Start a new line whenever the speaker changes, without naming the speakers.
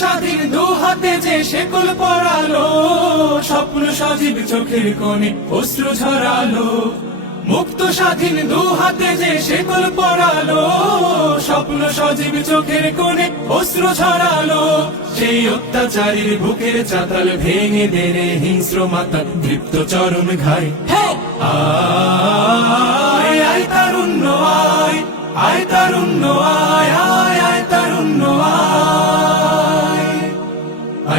স্বাধীন দু হাতে যে শেকল পড়ালো স্বপ্ন সজীব চোখের কোণে অশ্রু ঝরালো। মুক্ত স্বাধীন দু হাতে যে শেকল পড়ালো স্বপ্ন সজীব চোখের কোণে অশ্রু ঝরালো। সেই অত্যাচারীর বুকের চাতাল ভেঙে দেনে হিংস্র মাতা তৃপ্ত চরণ ঘাই আয়